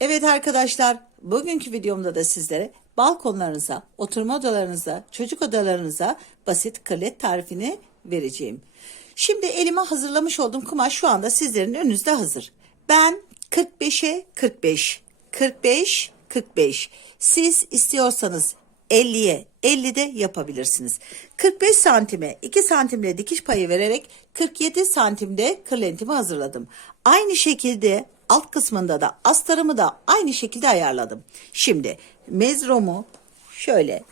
Evet arkadaşlar, bugünkü videomda da sizlere balkonlarınıza, oturma odalarınıza, çocuk odalarınıza basit kırlet tarifini vereceğim. Şimdi elime hazırlamış olduğum kumaş şu anda sizlerin önünüzde hazır. Ben 45'e 45, 45, 45. Siz istiyorsanız 50'ye 50 de yapabilirsiniz. 45 santime 2 santimle dikiş payı vererek 47 santimde kırlentimi hazırladım. Aynı şekilde alt kısmında da astarımı da aynı şekilde ayarladım. Şimdi mezromu şöyle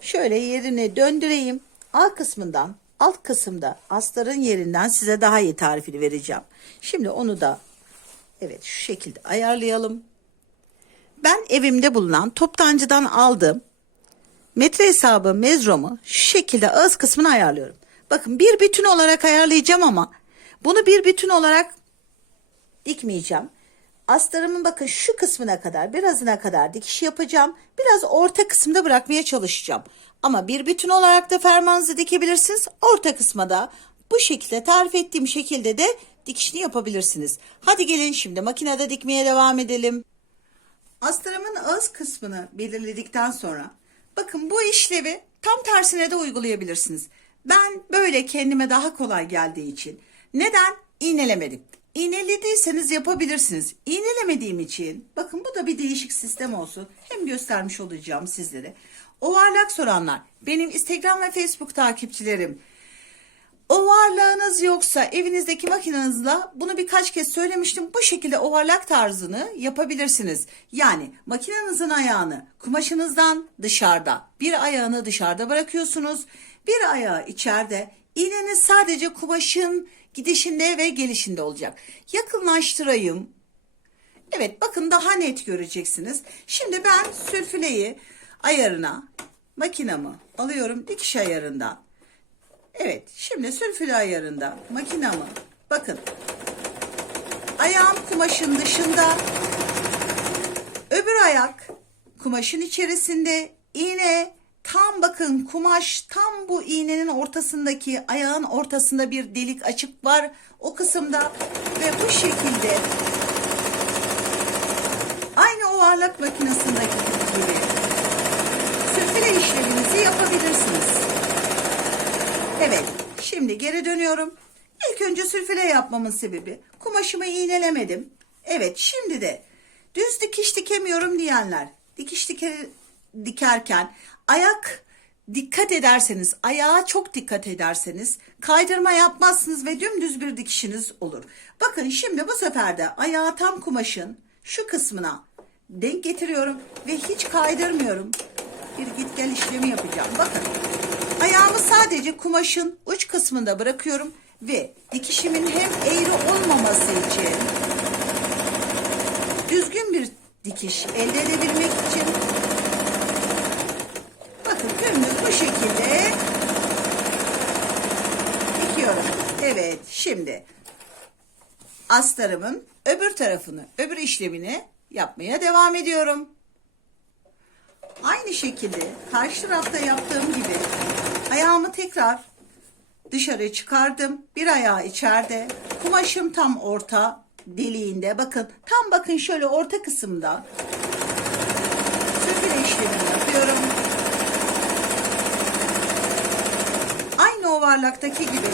şöyle yerine döndüreyim. Alt kısmından alt kısımda astarın yerinden size daha iyi tarifini vereceğim. Şimdi onu da evet şu şekilde ayarlayalım. Ben evimde bulunan toptancıdan aldığım metre hesabı mezromu şu şekilde ağız kısmını ayarlıyorum. Bakın bir bütün olarak ayarlayacağım ama bunu bir bütün olarak dikmeyeceğim. Astarımın bakın şu kısmına kadar birazına kadar dikiş yapacağım. Biraz orta kısımda bırakmaya çalışacağım. Ama bir bütün olarak da fermanınızı dikebilirsiniz. Orta kısma da bu şekilde tarif ettiğim şekilde de dikişini yapabilirsiniz. Hadi gelin şimdi makinede dikmeye devam edelim. Astarımın ağız kısmını belirledikten sonra bakın bu işlevi tam tersine de uygulayabilirsiniz. Ben böyle kendime daha kolay geldiği için neden iğnelemedim? İğnelediyseniz yapabilirsiniz. İğnelemediğim için bakın bu da bir değişik sistem olsun. Hem göstermiş olacağım sizlere. Ovarlak soranlar benim Instagram ve Facebook takipçilerim. Ovarlağınız yoksa evinizdeki makinenizle bunu birkaç kez söylemiştim. Bu şekilde ovarlak tarzını yapabilirsiniz. Yani makinenizin ayağını kumaşınızdan dışarıda, bir ayağını dışarıda bırakıyorsunuz. Bir ayağı içeride. İğneniz sadece kumaşın gidişinde ve gelişinde olacak. Yakınlaştırayım. Evet bakın daha net göreceksiniz. Şimdi ben sülfüleyi ayarına makinamı alıyorum dikiş ayarından. Evet şimdi sülfülü ayarında makinamı bakın. Ayağım kumaşın dışında. Öbür ayak kumaşın içerisinde. İğne tam bakın kumaş tam bu iğnenin ortasındaki ayağın ortasında bir delik açık var o kısımda ve bu şekilde aynı ovarlak makinesindeki gibi sülfüle işleminizi yapabilirsiniz. Evet, şimdi geri dönüyorum. İlk önce sülfüle yapmamın sebebi kumaşımı iğnelemedim. Evet, şimdi de düz dikiş dikemiyorum diyenler. Dikiş dike, dikerken ayak dikkat ederseniz, ayağa çok dikkat ederseniz kaydırma yapmazsınız ve dümdüz bir dikişiniz olur. Bakın şimdi bu sefer de ayağı tam kumaşın şu kısmına denk getiriyorum ve hiç kaydırmıyorum. Bir git gel işlemi yapacağım. Bakın Ayağımı sadece kumaşın uç kısmında bırakıyorum ve dikişimin hem eğri olmaması için düzgün bir dikiş elde edebilmek için bakın dümdüz bu şekilde dikiyorum. Evet şimdi astarımın öbür tarafını öbür işlemini yapmaya devam ediyorum. Aynı şekilde karşı tarafta yaptığım gibi ayağımı tekrar dışarı çıkardım. Bir ayağı içeride. Kumaşım tam orta deliğinde. Bakın tam bakın şöyle orta kısımda söküle işlemini yapıyorum. Aynı ovarlaktaki gibi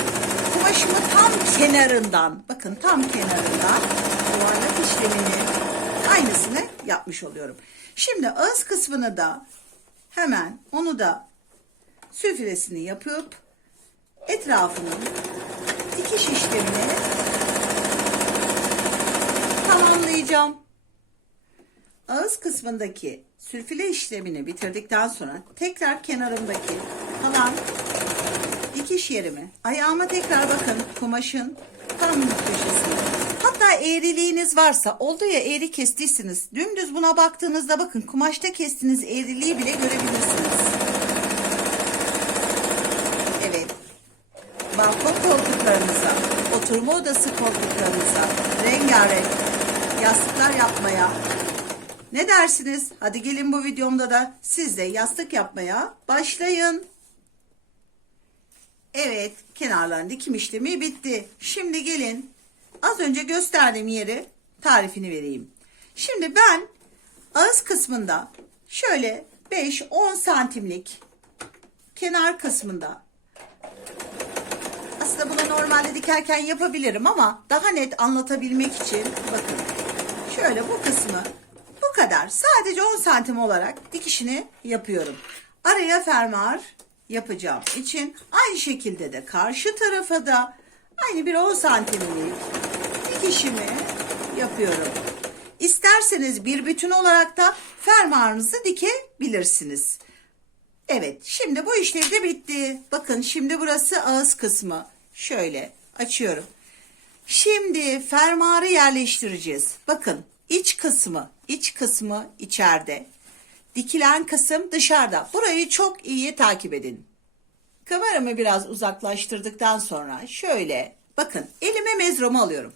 kumaşımı tam kenarından bakın tam kenarından ovarlak işlemini aynısını yapmış oluyorum. Şimdi ağız kısmını da hemen onu da sülfülesini yapıp etrafının dikiş işlemini tamamlayacağım. Ağız kısmındaki sülfüle işlemini bitirdikten sonra tekrar kenarımdaki kalan dikiş yerimi ayağıma tekrar bakın kumaşın tam köşesine Hatta eğriliğiniz varsa oldu ya eğri kestiyseniz dümdüz buna baktığınızda bakın kumaşta kestiğiniz eğriliği bile görebilirsiniz. Evet. Balkon koltuklarınıza, oturma odası koltuklarınıza rengarenk yastıklar yapmaya ne dersiniz? Hadi gelin bu videomda da siz de yastık yapmaya başlayın. Evet, kenarların dikim işlemi bitti. Şimdi gelin Az önce gösterdiğim yeri tarifini vereyim. Şimdi ben ağız kısmında şöyle 5-10 santimlik kenar kısmında aslında bunu normalde dikerken yapabilirim ama daha net anlatabilmek için bakın şöyle bu kısmı bu kadar sadece 10 santim olarak dikişini yapıyorum. Araya fermuar yapacağım için aynı şekilde de karşı tarafa da aynı bir 10 santimlik dikişimi yapıyorum. İsterseniz bir bütün olarak da fermuarınızı dikebilirsiniz. Evet, şimdi bu işlev bitti. Bakın şimdi burası ağız kısmı. Şöyle açıyorum. Şimdi fermuarı yerleştireceğiz. Bakın iç kısmı, iç kısmı içeride. Dikilen kısım dışarıda. Burayı çok iyi takip edin. Kameramı biraz uzaklaştırdıktan sonra şöyle bakın elime mezromu alıyorum.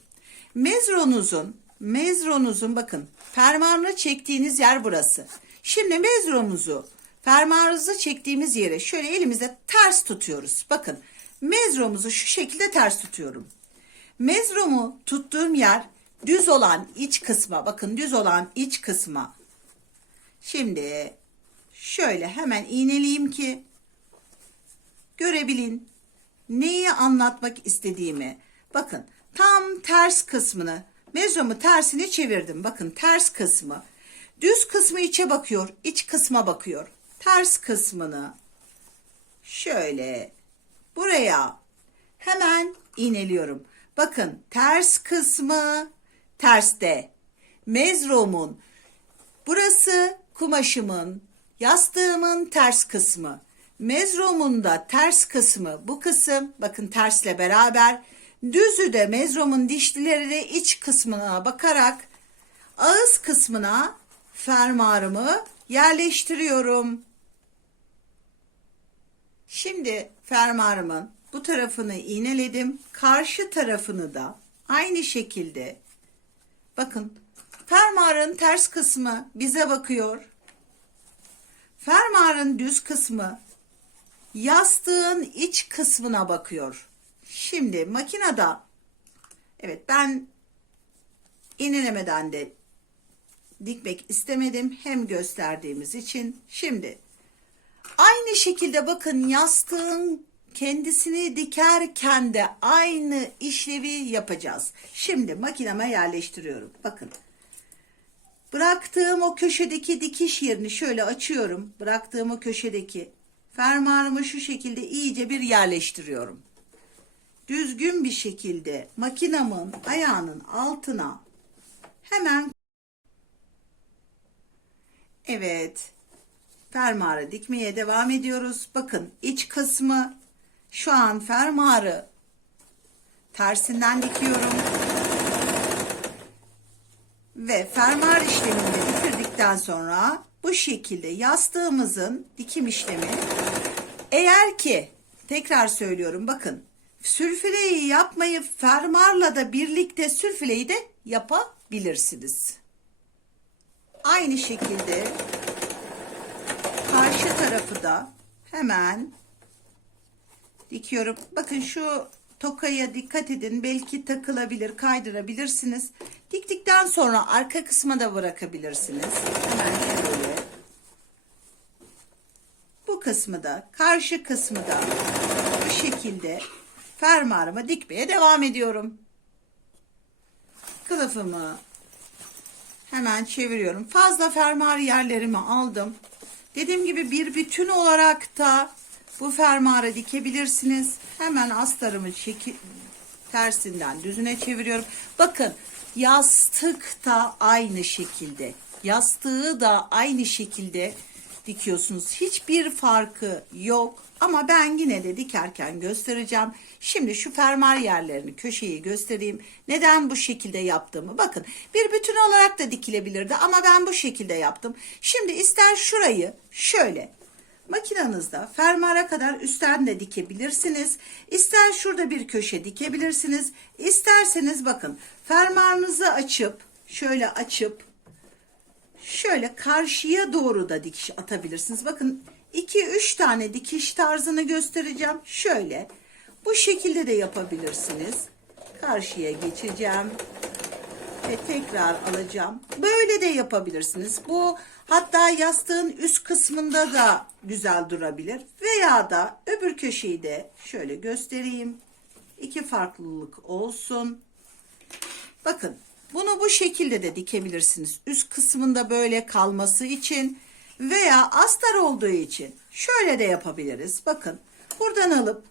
Mezronuzun mezronuzun bakın fermuarını çektiğiniz yer burası. Şimdi mezromuzu fermuarınızı çektiğimiz yere şöyle elimizde ters tutuyoruz. Bakın mezromuzu şu şekilde ters tutuyorum. Mezromu tuttuğum yer düz olan iç kısma bakın düz olan iç kısma. Şimdi şöyle hemen iğneleyeyim ki görebilin neyi anlatmak istediğimi. Bakın tam ters kısmını mezromu tersini çevirdim. Bakın ters kısmı. Düz kısmı içe bakıyor, iç kısma bakıyor. Ters kısmını şöyle buraya hemen iğneliyorum. Bakın ters kısmı terste. Mezromun Burası kumaşımın, yastığımın ters kısmı. Mezromun da ters kısmı bu kısım. Bakın tersle beraber. Düzü de mezromun dişlileri de iç kısmına bakarak ağız kısmına fermuarımı yerleştiriyorum. Şimdi fermuarımın bu tarafını iğneledim. Karşı tarafını da aynı şekilde bakın fermuarın ters kısmı bize bakıyor. Fermuarın düz kısmı yastığın iç kısmına bakıyor. Şimdi makinede evet ben iğnelemeden de dikmek istemedim hem gösterdiğimiz için. Şimdi aynı şekilde bakın yastığın kendisini dikerken de aynı işlevi yapacağız. Şimdi makineme yerleştiriyorum. Bakın. Bıraktığım o köşedeki dikiş yerini şöyle açıyorum. Bıraktığım o köşedeki fermuarımı şu şekilde iyice bir yerleştiriyorum. Düzgün bir şekilde makinamın ayağının altına hemen Evet. Fermuarı dikmeye devam ediyoruz. Bakın iç kısmı şu an fermuarı tersinden dikiyorum. Ve fermuar işlemini bitirdikten sonra bu şekilde yastığımızın dikim işlemi eğer ki tekrar söylüyorum bakın sülfüleyi yapmayı fermuarla da birlikte sülfüleyi de yapabilirsiniz. Aynı şekilde karşı tarafı da hemen dikiyorum. Bakın şu tokaya dikkat edin. Belki takılabilir, kaydırabilirsiniz. Diktikten sonra arka kısma da bırakabilirsiniz. Hemen şöyle. Bu kısmı da, karşı kısmı da bu şekilde fermuarıma dikmeye devam ediyorum. Kılıfımı hemen çeviriyorum. Fazla fermuar yerlerimi aldım. Dediğim gibi bir bütün olarak da bu fermuarı dikebilirsiniz. Hemen astarımı çeki, tersinden düzüne çeviriyorum. Bakın yastık da aynı şekilde. Yastığı da aynı şekilde dikiyorsunuz. Hiçbir farkı yok. Ama ben yine de dikerken göstereceğim. Şimdi şu fermuar yerlerini köşeyi göstereyim. Neden bu şekilde yaptığımı. Bakın bir bütün olarak da dikilebilirdi ama ben bu şekilde yaptım. Şimdi ister şurayı şöyle makinenizde fermuara kadar üstten de dikebilirsiniz. İster şurada bir köşe dikebilirsiniz. İsterseniz bakın fermuarınızı açıp şöyle açıp şöyle karşıya doğru da dikiş atabilirsiniz. Bakın 2-3 tane dikiş tarzını göstereceğim. Şöyle bu şekilde de yapabilirsiniz. Karşıya geçeceğim. ve tekrar alacağım. Böyle de yapabilirsiniz. Bu hatta yastığın üst kısmında da güzel durabilir. Veya da öbür köşeyi de şöyle göstereyim. İki farklılık olsun. Bakın bunu bu şekilde de dikebilirsiniz. Üst kısmında böyle kalması için veya astar olduğu için şöyle de yapabiliriz. Bakın buradan alıp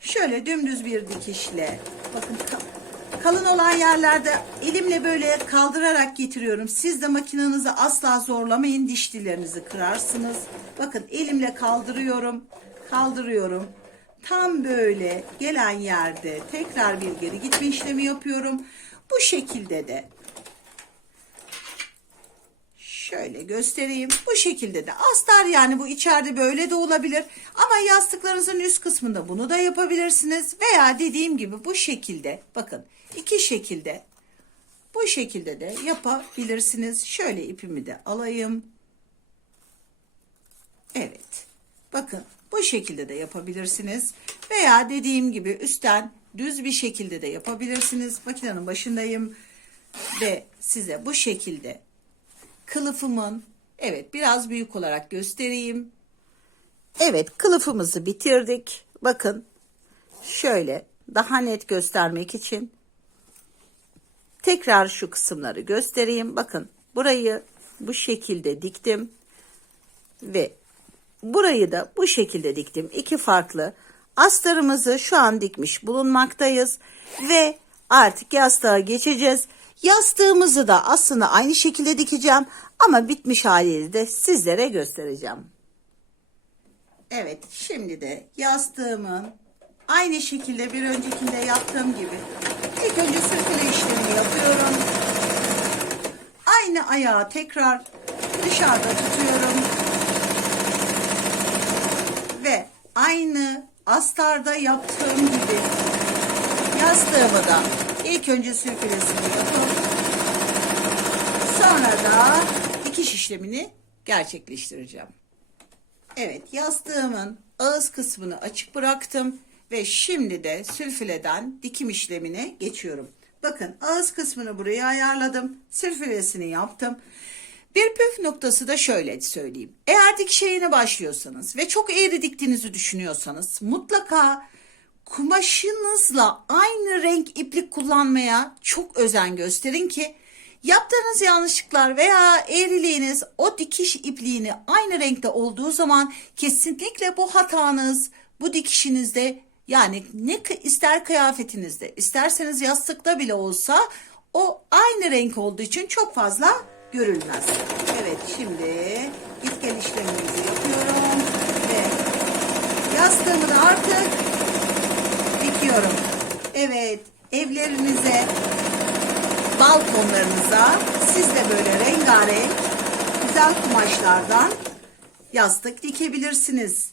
şöyle dümdüz bir dikişle bakın ka- kalın olan yerlerde elimle böyle kaldırarak getiriyorum. Siz de makinenizi asla zorlamayın dişlilerinizi kırarsınız. Bakın elimle kaldırıyorum kaldırıyorum. Tam böyle gelen yerde tekrar bir geri gitme işlemi yapıyorum. Bu şekilde de Şöyle göstereyim. Bu şekilde de astar yani bu içeride böyle de olabilir. Ama yastıklarınızın üst kısmında bunu da yapabilirsiniz. Veya dediğim gibi bu şekilde bakın iki şekilde bu şekilde de yapabilirsiniz. Şöyle ipimi de alayım. Evet. Bakın bu şekilde de yapabilirsiniz. Veya dediğim gibi üstten düz bir şekilde de yapabilirsiniz. Makinenin başındayım ve size bu şekilde kılıfımın evet biraz büyük olarak göstereyim. Evet kılıfımızı bitirdik. Bakın şöyle daha net göstermek için tekrar şu kısımları göstereyim. Bakın burayı bu şekilde diktim ve burayı da bu şekilde diktim. İki farklı astarımızı şu an dikmiş bulunmaktayız ve artık yastığa geçeceğiz. Yastığımızı da aslında aynı şekilde dikeceğim ama bitmiş haliyle de sizlere göstereceğim. Evet şimdi de yastığımın aynı şekilde bir öncekinde yaptığım gibi ilk önce sürtüle işlemi yapıyorum. Aynı ayağı tekrar dışarıda tutuyorum. Ve aynı astarda yaptığım gibi yastığımı da ilk önce sürfülesini yapıp sonra da dikiş işlemini gerçekleştireceğim. Evet yastığımın ağız kısmını açık bıraktım ve şimdi de sülfüleden dikim işlemine geçiyorum. Bakın ağız kısmını buraya ayarladım. Sülfülesini yaptım. Bir püf noktası da şöyle söyleyeyim. Eğer dikiş yeni başlıyorsanız ve çok eğri diktiğinizi düşünüyorsanız mutlaka kumaşınızla aynı renk iplik kullanmaya çok özen gösterin ki yaptığınız yanlışlıklar veya eğriliğiniz o dikiş ipliğini aynı renkte olduğu zaman kesinlikle bu hatanız bu dikişinizde yani ne ister kıyafetinizde isterseniz yastıkta bile olsa o aynı renk olduğu için çok fazla görülmez. Evet şimdi git gel işlemimizi yapıyorum ve yastığımı da artık dikiyorum. Evet evlerinize balkonlarınıza siz de böyle rengarenk güzel kumaşlardan yastık dikebilirsiniz.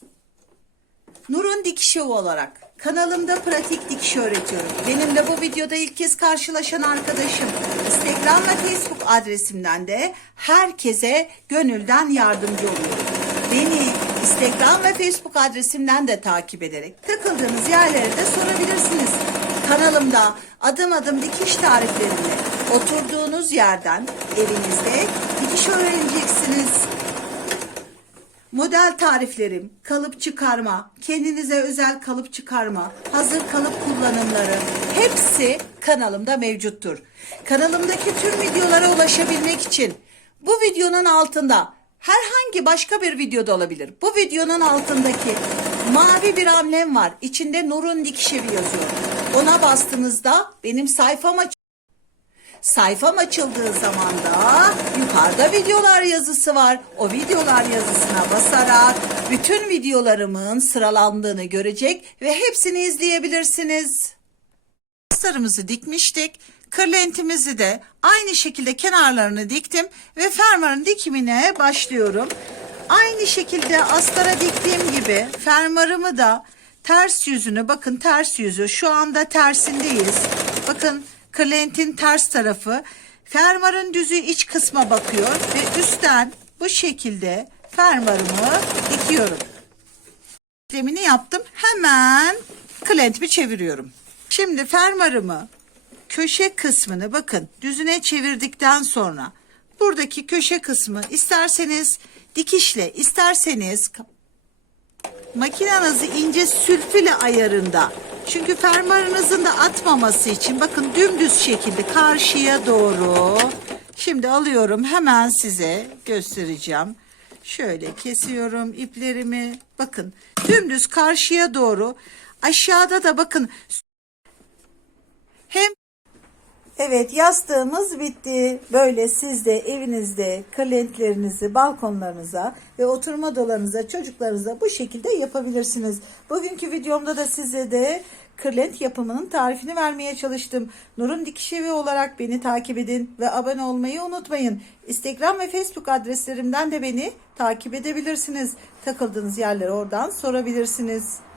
Nur'un dikişi olarak kanalımda pratik dikiş öğretiyorum. Benimle bu videoda ilk kez karşılaşan arkadaşım Instagram ve Facebook adresimden de herkese gönülden yardımcı oluyorum. Beni Instagram ve Facebook adresimden de takip ederek takıldığınız yerlere de sorabilirsiniz. Kanalımda adım adım dikiş tariflerini oturduğunuz yerden evinizde dikiş öğreneceksiniz. Model tariflerim, kalıp çıkarma, kendinize özel kalıp çıkarma, hazır kalıp kullanımları hepsi kanalımda mevcuttur. Kanalımdaki tüm videolara ulaşabilmek için bu videonun altında herhangi başka bir videoda olabilir. Bu videonun altındaki mavi bir amblem var. İçinde Nur'un dikiş evi yazıyor. Ona bastığınızda benim sayfam aç Sayfam açıldığı zaman da yukarıda videolar yazısı var. O videolar yazısına basarak bütün videolarımın sıralandığını görecek ve hepsini izleyebilirsiniz. Sarımızı dikmiştik. Kırlentimizi de aynı şekilde kenarlarını diktim ve fermuarın dikimine başlıyorum. Aynı şekilde astara diktiğim gibi fermuarımı da ters yüzünü bakın ters yüzü şu anda tersindeyiz. Bakın kırlentin ters tarafı fermuarın düzü iç kısma bakıyor ve üstten bu şekilde fermuarımı dikiyorum. İşlemini yaptım. Hemen klentimi çeviriyorum. Şimdi fermuarımı köşe kısmını bakın düzüne çevirdikten sonra buradaki köşe kısmı isterseniz dikişle isterseniz makinanızı ince sülfile ayarında. Çünkü fermuarınızın da atmaması için bakın dümdüz şekilde karşıya doğru. Şimdi alıyorum hemen size göstereceğim. Şöyle kesiyorum iplerimi. Bakın dümdüz karşıya doğru. Aşağıda da bakın Evet yastığımız bitti. Böyle siz de evinizde kırlentlerinizi balkonlarınıza ve oturma odalarınıza çocuklarınıza bu şekilde yapabilirsiniz. Bugünkü videomda da size de kırlent yapımının tarifini vermeye çalıştım. Nur'un Dikiş Evi olarak beni takip edin ve abone olmayı unutmayın. Instagram ve Facebook adreslerimden de beni takip edebilirsiniz. Takıldığınız yerleri oradan sorabilirsiniz.